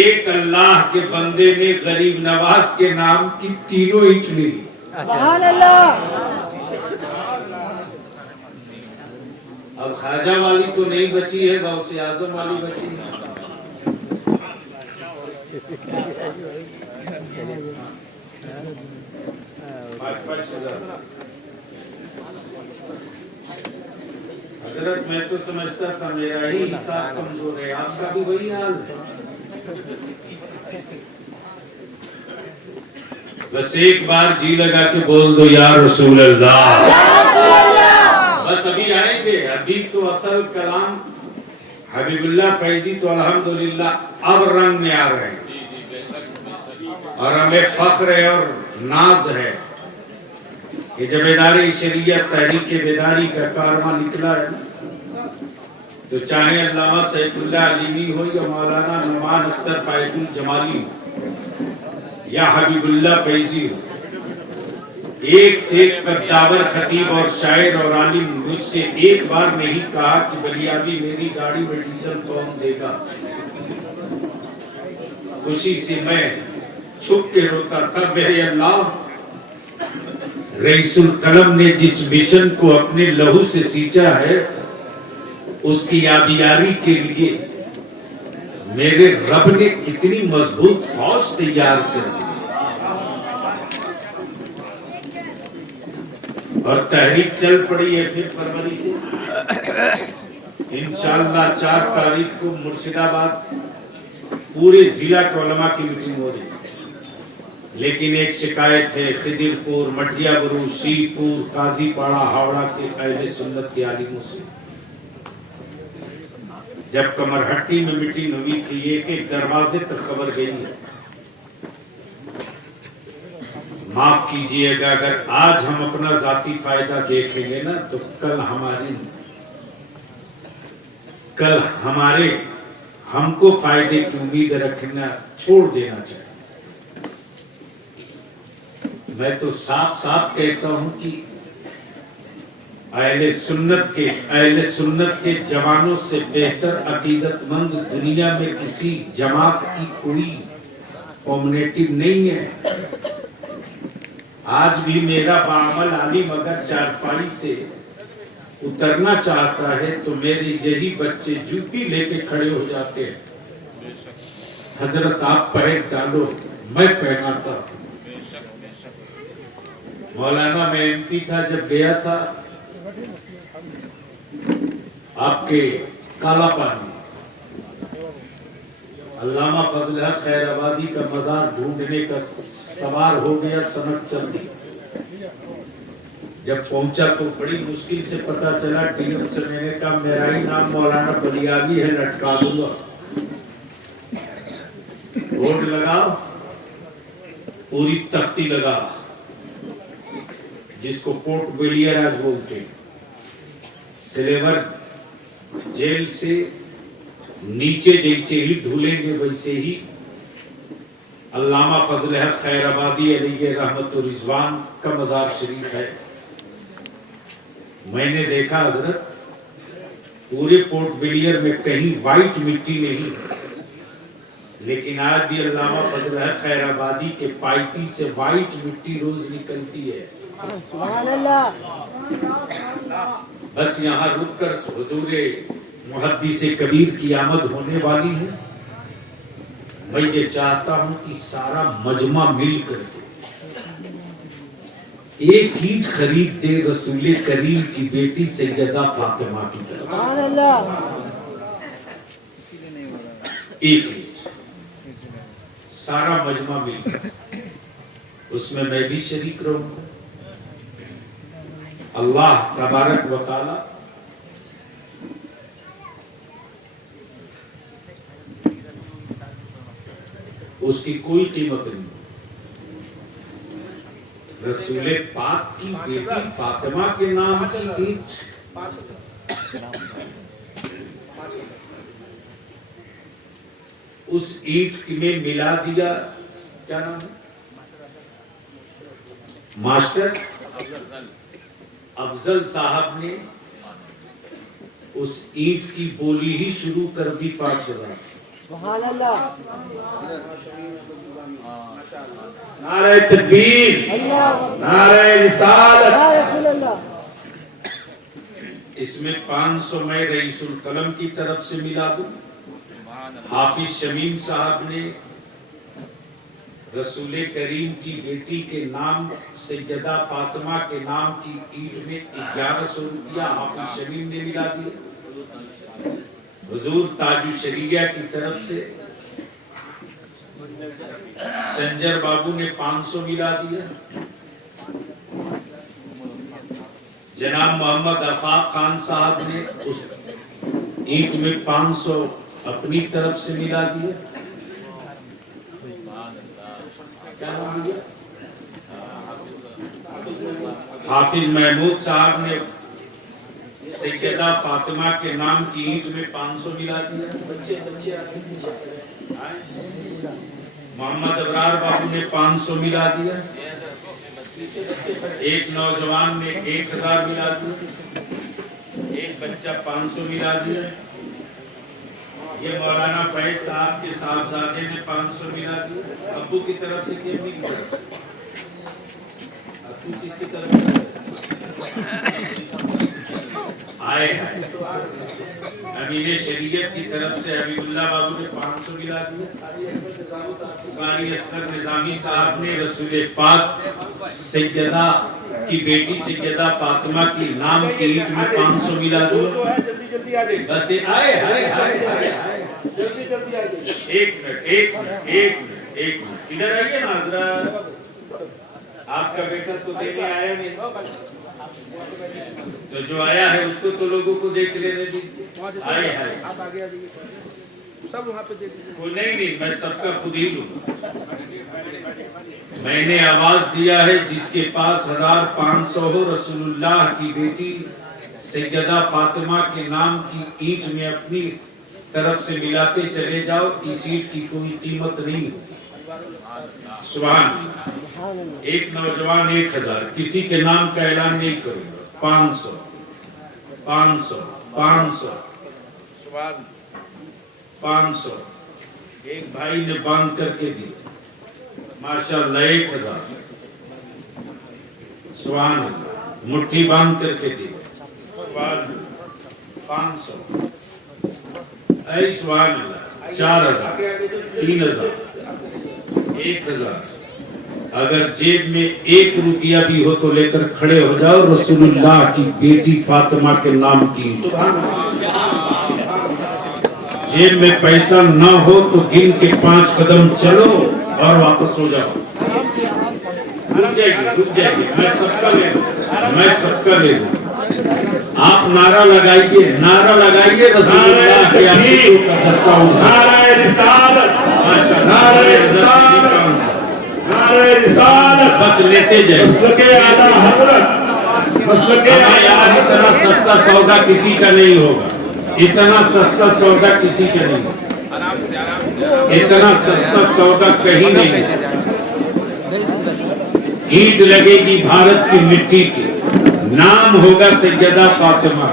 एक अल्लाह के बंदे ने गरीब नवाज के नाम की 3 ईंट ली। सुभान अल्लाह। अब ख्वाजा वाली तो नहीं बची है, गौसे आजम वाली बची है। हजरत मैं तो समझता था मेरा ही हिसाब कमजोर है, आपका भी वही हाल है। बस एक बार जी लगा के बोल दो या रसूल अल्लाह। बस अभी आएंगे, अभी तो असल कलाम हबीबुल्लाह फैजी तो अल्हम्दुलिल्लाह अब रंग में आ रहे हैं, और हमें फख्र है और नाज है कि जबेदारी शरीयत तहरीक बेदारी का कारवां निकला है, तो चाहे अल्लामा सैफुल्लाह अलीमी हो या मौलाना नुमान अख्तर फैजुल जमाली हो या हबीबुल्लाह फैजी हो, एक से एक कद्दावर खतीब और शायर और आलिम मुझसे एक बार नहीं कहा कि बलियाबी मेरी गाड़ी में डीजल कौन देगा। खुशी से मैं छुप के रोता था, मेरे अल्लाह रईसुल कलम ने जिस मिशन को अपने लहू से सींचा है, उसकी आबियारी के लिए मेरे रब ने कितनी मजबूत फौज तैयार कर दी और तहरीक चल पड़ी है। फिर फरवरी से इंशाअल्लाह 4 तारीख को मुर्शिदाबाद पूरे जिला के उलमा की मीटिंग हो रही है। लेकिन एक शिकायत है, खिदिरपुर, मठिया बुरू, शीरपुर, काजीपाड़ा, हावड़ा के अहले सुन्नत के आलिमों से। जब कमरहट्टी में मीटिंग हुई थी, एक दरवाजे तक खबर गई है। माफ कीजिएगा, अगर आज हम अपना जाती फायदा देखेंगे ना, तो कल हमारे हमको फायदे की उम्मीद रखना छोड़ देना चाहिए। मैं तो साफ साफ कहता हूं कि अहले सुन्नत के जवानों से बेहतर अकीदतमंद दुनिया में किसी जमात की कोई कम्युनिटी नहीं है। आज भी मेरा बामल आलिम अगर चारपाई से उतरना चाहता है तो मेरे यही बच्चे जूती लेके खड़े हो जाते हैं। हजरत आप पैर डालो, मैं पहनाता। मौलाना मैं एमपी था, जब गया था आपके काला पानी, अल्लामा फजल हक खैराबादी का मजार ढूंढने का सवार हो गया, सनक चल गई। जब पहुंचा तो बड़ी मुश्किल से पता चला। टीएम से मैंने कहा मेरा ही नाम मौलाना बलियावी है, लटका दूंगा। बोर्ड लगाओ, पूरी तख्ती लगा, जिसको पोर्ट ब्लेयर आज बोलते हैं। सिलेवर जेल से नीचे जैसे ही ढूलेंगे वैसे ही अल्लामा फजल हक खैराबादी अलैहि रहमत व रिजवान का मजार शरीफ है। मैंने देखा हजरत, पूरे पोर्ट ब्लेयर में कहीं वाइट मिट्टी नहीं, लेकिन आज भी अल्लामा फजल हक खैराबादी के पाइती से वाइट मिट्टी रोज निकलती है। बस यहाँ रुककर हुजूरे मुहद्दिसे कबीर की आमद होने वाली है। मैं ये चाहता हूं कि सारा मजमा मिल करके एक ईंट खरीद दे रसूल करीम की बेटी सैयदा फातिमा की तरफ से। एक ईंट, सारा मजमा मिल, उसमें मैं भी शरीक रहूंगा। अल्लाह तबारक व तआला उसकी कोई कीमत नहीं। रसूल पाक की बेटी फातिमा के नाम की ईंट, उस ईंट में मिला दिया, क्या नाम है, मास्टर अफजल साहब ने उस ईंट की बोली ही शुरू कर दी 5000 से। नारे तकबीर, नारे रिसालत। इसमें 500 मैं रईसुल कलम की तरफ से मिला दूं। हाफिज शमीम साहब ने रसूल करीम की बेटी के नाम सैयदा फातिमा के नाम की ईद में 1100 रुपया हाफिज शमीम ने मिला दिया। हुजूर ताजु शरीया की तरफ से संजर बाबू ने 500 मिला दिया। जनाब मोहम्मद अफाक खान साहब ने उस ईंट में 500 अपनी तरफ से मिला दिया। हाफिज महमूद साहब ने सैयदा फातिमा के नाम की ईंट में 500 मिला दिया। मोहम्मद अबरार बाबू ने 500 मिला दिया। एक नौजवान ने 1000 मिला दिया। एक बच्चा 500 मिला दिया। ये मौलाना फैज साहब के साहबजादे ने 500 मिला दिया। अब्बू की तरफ से किसकी तरफ आए हैं? अमीर शरीयत की तरफ से हबीबुल्लाह बाबू ने 500 मिला दिया। कारी असगर निजामी साहब ने रसूल पाक सैयदा की बेटी सैयदा फातिमा की नाम की ईंट में 500 मिला दिया। जल्दी जल्दी आ जाइए, बस आए जल्दी जल्दी आ जाइए। एक मिनट इधर आइए ना हजरत। आपका बेटा तो देने आया नहीं, तो जो आया है उसको तो लोगों को देख लेने दीजिए। आए हैं आप आगे आ जाइए, सब वहाँ पे देख लीजिए। वो नहीं, मैं सबका खुद ही लूंगा। मैंने आवाज दिया है जिसके पास 1500 हो, रसूलुल्लाह की बेटी सैयदा फातिमा के नाम की ईंट में अपनी तरफ से मिलाते चले जाओ। इस ईंट की कोई कीमत नहीं होगी। सुभान। एक नौजवान 1000, किसी के नाम का ऐलान नहीं करूंगा। 500 500 500 सुभान 500 एक भाई ने बांध करके दिया, माशाअल्लाह 1000 सुभान। मुट्ठी बांध करके दी सुभान 500 ऐ सुभान 4000 3000 1000। अगर जेब में 1 रुपया भी हो तो लेकर खड़े हो जाओ। रसूलुल्लाह की बेटी फातिमा के नाम की। जेब में पैसा ना हो तो गिन के 5 कदम चलो और वापस हो जाओ। रुक जाइए, मैं सबका ले लूं। आप नारा लगाइए रसूलुल्लाह के आशिकों का दस्ता उठा। नारे रिसालत, नारे रिसालत, नारे रिसालत। बस लेते जाए। मसलके आला हजरत, मसलके यार इतना सस्ता सौदा किसी का नहीं होगा। इतना सस्ता सौदा किसी का नहीं होगा। इतना सस्ता सौदा कहीं नहीं। ईंट लगेगी भारत की मिट्टी की, नाम होगा सैयदा फातिमा।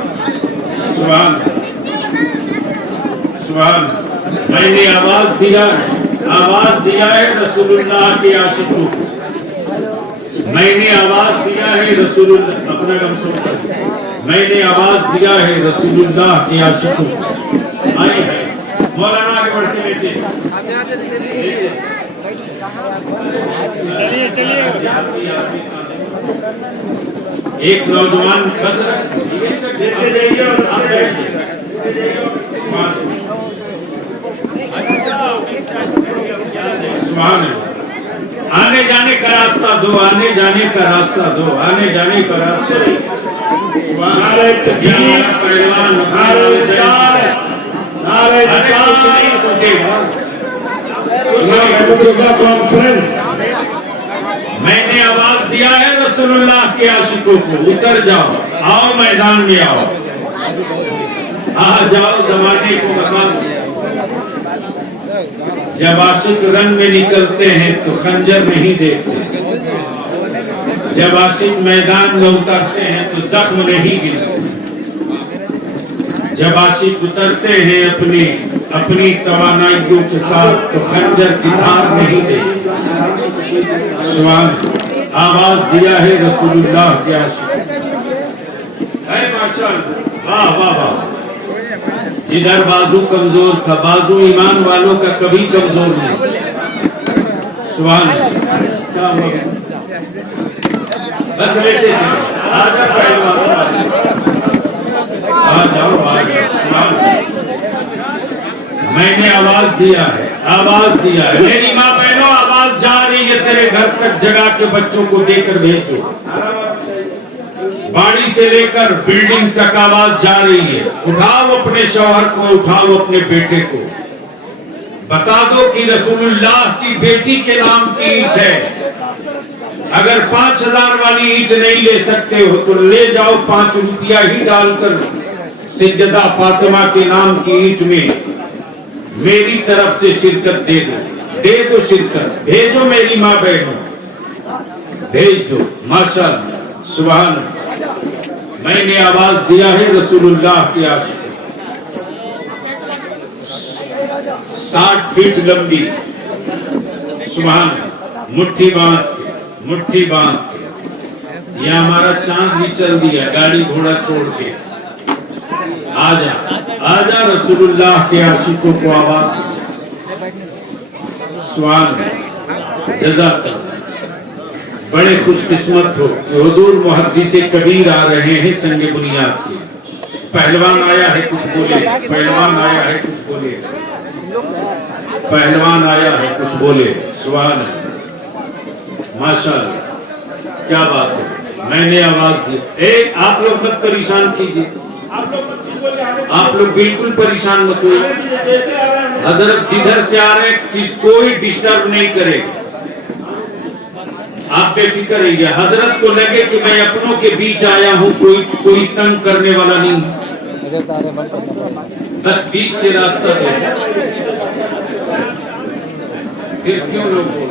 सुभान सुभान। मैंने आवाज दिया है रसूलुल्लाह के आशिकों को। मैंने आवाज दिया है रसूलुल्लाह, अपना गम सुन। मैंने आवाज दिया है रसूलुल्लाह के आशिकों को। आइए मौलाना आगे बढ़ते लेते। चलिए एक नौजवान आने जाने का रास्ता दो, आने जाने का रास्ता दो, आने जाने का रास्ता। नारे तकबीर, पहलवान नारे रिसालत, नारे रिसालत। कॉन्फ्रेंस मैंने आवाज दिया है रसूलुल्लाह के आशिकों को, उतर जाओ, आओ मैदान में आओ, आ जाओ जमाने को बता। जब आशिक रन में निकलते हैं तो खंजर नहीं देखते। जब आशिक मैदान में उतरते हैं तो जख्म नहीं गिनते। जब आशिक उतरते हैं अपनी तवानाइयों के साथ तो खंजर की धार नहीं देखते। सुभान। आवाज दिया है रसूलुल्लाह के आशिक। माशाअल्लाह, वाह वाह वाह। जिधर बाजू कमजोर था, बाजू ईमान वालों का कभी कमजोर नहीं। सुभान। क्या हुआ? बस लेते आ जाओ। मैंने आवाज दिया है मेरी माँ बहनों, आवाज जा रही है तेरे घर तक। जगा के बच्चों को देकर भेज दो। बाड़ी से लेकर बिल्डिंग तक आवाज जा रही है। उठाओ अपने शौहर को, उठाओ अपने बेटे को, बता दो कि रसूलुल्लाह की बेटी के नाम की ईंट है। अगर 5000 वाली ईंट नहीं ले सकते हो तो ले जाओ, 5 रुपया ही डालकर सैयदा फातिमा के नाम की ईंट में मेरी तरफ से शिरकत दे दो शिरकत। भेजो मेरी माँ बहनों, भेज दो। माशाअल्लाह, सुभान। मैंने आवाज दिया है रसूलुल्लाह के आशिक। 60 फीट लंबी, सुभान। मुट्ठी बांध के ये हमारा चांद भी चल दिया गाड़ी घोड़ा छोड़ के। आजा आजा रसूलुल्लाह के आशिकों को आवाज स्वान जज़ाक। बड़े खुशकिस्मत हो कि हुजूर मुहद्दिस कबीर आ रहे हैं संग बुनियाद के। पहलवान आया है कुछ बोले, पहलवान आया है कुछ बोले, पहलवान आया है कुछ बोले। सुभान माशाअल्लाह, क्या बात है। मैंने आवाज दी। आप लोग मत परेशान कीजिए, आप लोग बिल्कुल परेशान मत होइए। जैसे आ रहे हैं हजरत जिधर से आ रहे हैं कोई डिस्टर्ब नहीं करेगा, आप बेफिक्र रहिए। हजरत को लगे कि मैं अपनों के बीच आया हूँ, कोई तंग करने वाला नहीं, बस बीच से रास्ता दे। फिर क्यों लोग बोल